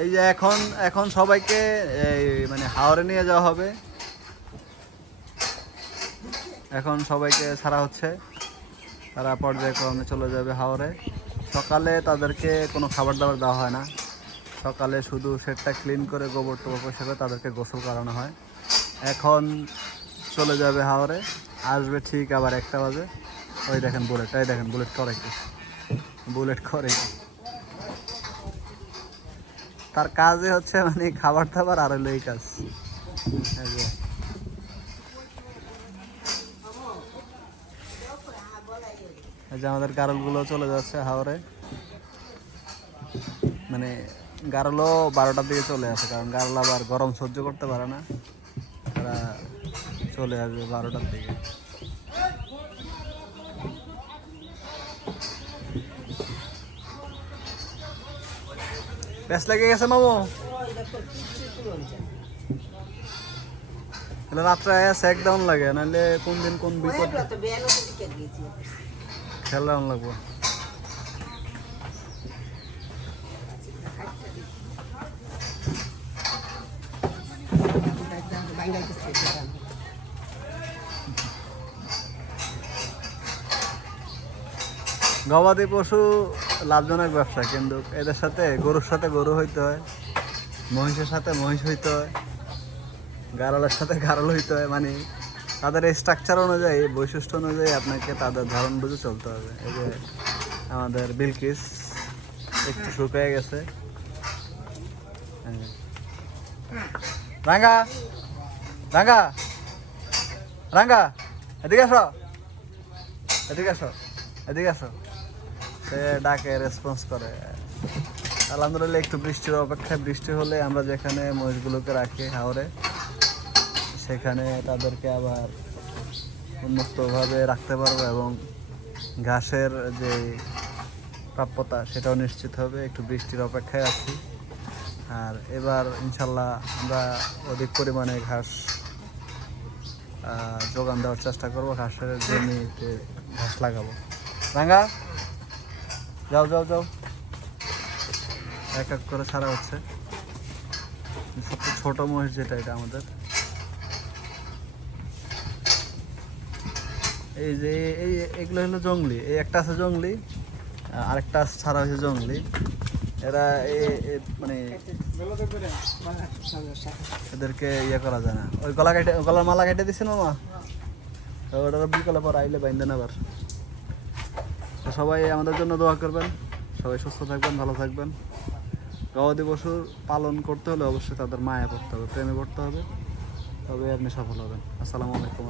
এই যে এখন এখন সবাইকে এই মানে হাওরে নিয়ে যাওয়া হবে। এখন সবাইকে ছাড়া হচ্ছে, তারা পর্যায়ক্রমে চলে যাবে হাওরে। সকালে তাদেরকে কোনো খাবার দাবার দেওয়া হয় না, সকালে শুধু শেডটা ক্লিন করে গোবর টোবর পরিষ্কার করে তাদেরকে গোসল করানো হয়। এখন চলে যাবে হাওরে, আসবে ঠিক আবার 1টা বাজে। ওই দেখেন বুলেট, এই দেখেন বুলেট করে কি, বুলেট করে কি। তার কাজই হচ্ছে মানে খাবার দাবার আর হলো এই কাজ। এই যে আমাদের গারলগুলো চলে যাচ্ছে হাওরে, মানে গারলও 12টার দিকে চলে আসে, কারণ গারল আবার গরম সহ্য করতে পারে না, তারা চলে আসবে 12টার দিকে। প্যাস লেগে গেছে মামু, তাহলে রাত্রে সেক ডাউন লাগে, নাহলে কোন দিন কোন বিপদ খেয়াল রাখুন লাগবো। গবাদি পশু লাভজনক ব্যবসা, কিন্তু এদের সাথে গরুর সাথে গরু হইতে হয়, মহিষের সাথে মহিষ হইতে হয়, গারলের সাথে গারল হইতে হয়, মানে তাদের স্ট্রাকচার অনুযায়ী, বৈশিষ্ট্য অনুযায়ী আপনাকে তাদের ধরন বুঝে চলতে হবে। এই যে আমাদের বিলকিস একটু শুকিয়ে গেছে। রাঙ্গা রাঙ্গা রাঙ্গা, এদিকে আসো, এদিকে আসো, এদিকে আসো। সে ডাকে, রেসপন্স করে। আলহামদুলিল্লাহ একটু বৃষ্টির অপেক্ষায়, বৃষ্টি হলে আমরা যেখানে মহিষগুলোকে রাখি হাওরে, সেখানে তাদেরকে আবার উন্মুক্তভাবে রাখতে পারবো এবং ঘাসের যে প্রাপ্যতা সেটাও নিশ্চিত হবে। একটু বৃষ্টির অপেক্ষায় আছি, আর এবার ইনশাল্লাহ আমরা অধিক পরিমাণে ঘাস যোগান দেওয়ার চেষ্টা করবো। ঘাসের জমিতে ঘাস লাগাবো। রাঙ্গা যাও যাও যাও, এক এক করে ছাড়া হচ্ছে। সবচেয়ে ছোট মহিষ যেটা, এটা আমাদের। এই যে এগুলো হলো জংলি, এই একটা আছে জংলি, আরেকটা ছাড়া হয়েছে জংলি। এরা মানে এদেরকে ইয়ে করা যায় না। ওই গলা কেটে, গলার মালা কেটে দিছে মামা, ওটা বিকালে পর আইলে বাইন্ধেন আবার। সবাই আমাদের জন্য দোয়া করবেন, সবাই সুস্থ থাকবেন, ভালো থাকবেন। গবাদি পশুর পালন করতে হলে অবশ্যই তাদের মায়া করতে হবে, প্রেমে করতে হবে, তবে আপনি সফল হবেন। আসসালামু আলাইকুম।